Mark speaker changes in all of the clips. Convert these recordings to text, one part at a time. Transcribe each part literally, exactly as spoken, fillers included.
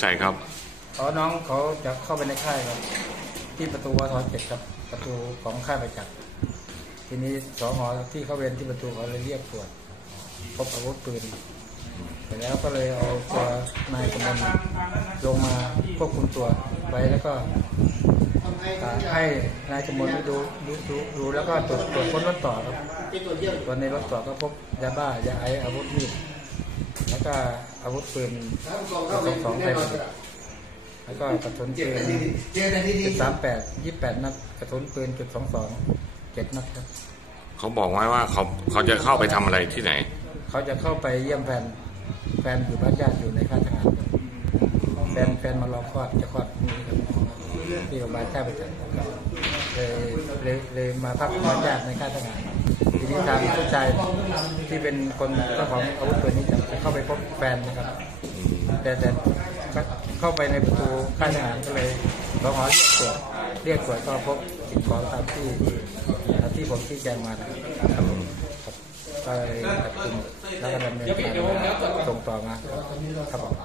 Speaker 1: ใช่ครับ
Speaker 2: เพราะน้องเขาจะเข้าไปในค่ายครับที่ประตูวทเจ็ดครับประตูของค่ายประจักษ์ทีนี้สหอที่เขาเวรที่ประตูเขาเลยเรียกตรวจพบอาวุธปืนเสร็จแล้วก็เลยเอาตัวนายกำนันลงมาควบคุมตัวไว้แล้วก็ให้นายกำนันดูดูดูดูแล้วก็ตรวจตรวจค้นรถต่อครับตรวจในรถต่อก็พบยาบ้ายาไออาวุธมีดแล้วก็อาวุธปืนสองสองไทยประดิษฐ์แล้วก็กระสุนปืนจุดสามแปดยี่แปดนัดกระสุนปืนจุดสองสองเจ็ดนัดครับ
Speaker 1: เขาบอกไว้ว่าเขาเขาจะเข้าไปทำอะไรที่ไหน
Speaker 2: เขาจะเข้าไปเยี่ยมแฟนแฟนอยู่บ้านญาติอยู่ในค่ายทหารแฟนแฟนมารอคลอดจะคลอดนี้ครับที่โรงพยาบาลค่ายประจักษ์เลยเลยเลยมาพักบ้านญาติในค่ายทหารทีนี้ทางผู้ชายที่เป็นคนเจ้าของอาวุธปืนนี้จะเข้าไปพบแฟนนะครับแต่แต่เข้าไปในประตูค่ายทหารก็เลยรอเรียกตรวจเรียกตรวจก็พบสิ่งของตามที่ที่ผมที่แจ้งมานะครับก็เลยจับกุมแล้วก็ดำเนินการส่งต่อมาครับผม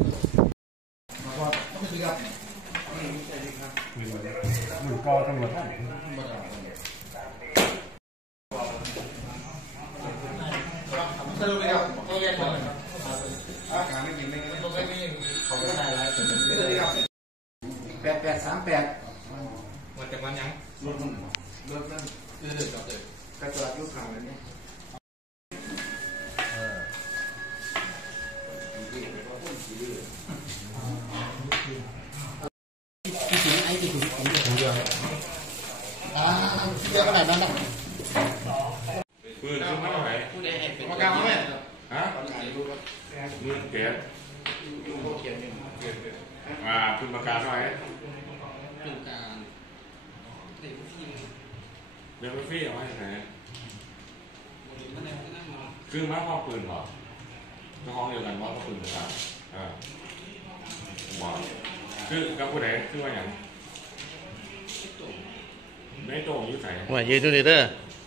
Speaker 3: หนึ่งกอตำรวจท่านสรุปเลยครับต้องแยกก่อนการไม่กินไม่กินต้องไม่เขาไม่ได้แล้วแปดแปดสามแปดมาจากวันยังรถมันรถมันเออจอดเลยกระจกยุคขาวเลยเนี่ยกี่ถุงไอ้กี่ถุงผมจะถุงเดียวอ่าเยอะขนาดนั้นนะ
Speaker 1: ปืนขึ้นมาเท่าไหร่
Speaker 3: ผู้ใดเห็นเป็นมากลางไหม
Speaker 1: ฮะมือเกียร์อ่าปืนปากกาเท่าไหร่
Speaker 3: ปืนกลางเด็กพี่
Speaker 1: เดี๋ยวพี่เอาไว้ไหนคือมาพ่อปืนเหรอเจ้าของเดียวกันว่าพ่อปืนปากกาอ่าว้าวคือกับผู้ใดคือว่าอย่างไม่โต่งยุ่งใส่
Speaker 4: ว่ายืนดูดิเด้อ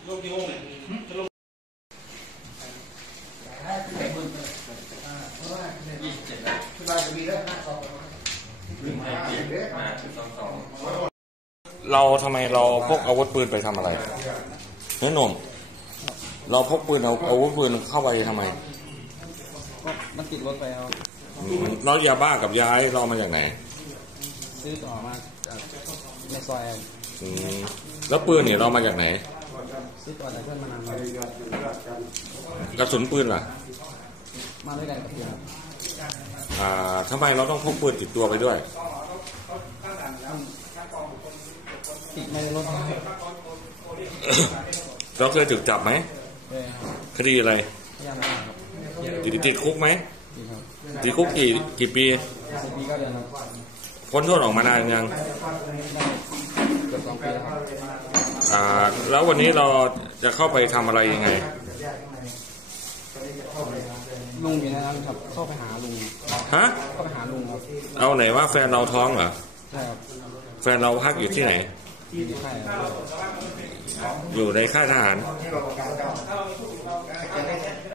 Speaker 1: เราทำไมเราพกอาวุธปืนไปทำอะไรเนื้อหนุ่มเราพกปืนเอาอาวุธปืนเข้าไปทำไม
Speaker 2: มันติดรถไปเอา
Speaker 1: เรายาบ้ากับยาไอเรามาจากไหน
Speaker 2: ซื้อต่อมาจากในซอย
Speaker 1: อืมแล้วปืนเนี่ยเรามาจากไหน
Speaker 2: ซื้อต่อจากเพื่อนมานาน
Speaker 1: กระสุนปืนล่ะ
Speaker 2: มาด้วยกันกับเพื่อน
Speaker 1: อ่าทำไมเราต้องพกปืนติดตัวไปด้วย
Speaker 2: ติดในรถ
Speaker 1: เราเคยถูกจับไหมคดีอะไรติดติดคุกไหมติดคุกกี่กี่ปีพ้นโทษออกมานานยังอ่าแล้ววันนี้เราจะเข้าไปทำอะไรยังไง
Speaker 2: ลุงอยู่นะครับเข้าไปหาลุง
Speaker 1: ฮะ
Speaker 2: เข้าไปหาลุงครับ
Speaker 1: เอาไหนว่าแฟนเราท้องเหรอ
Speaker 2: ใช่ครับ
Speaker 1: แฟนเราพักอยู่ที่ไหนอยู่ในค่ายทหาร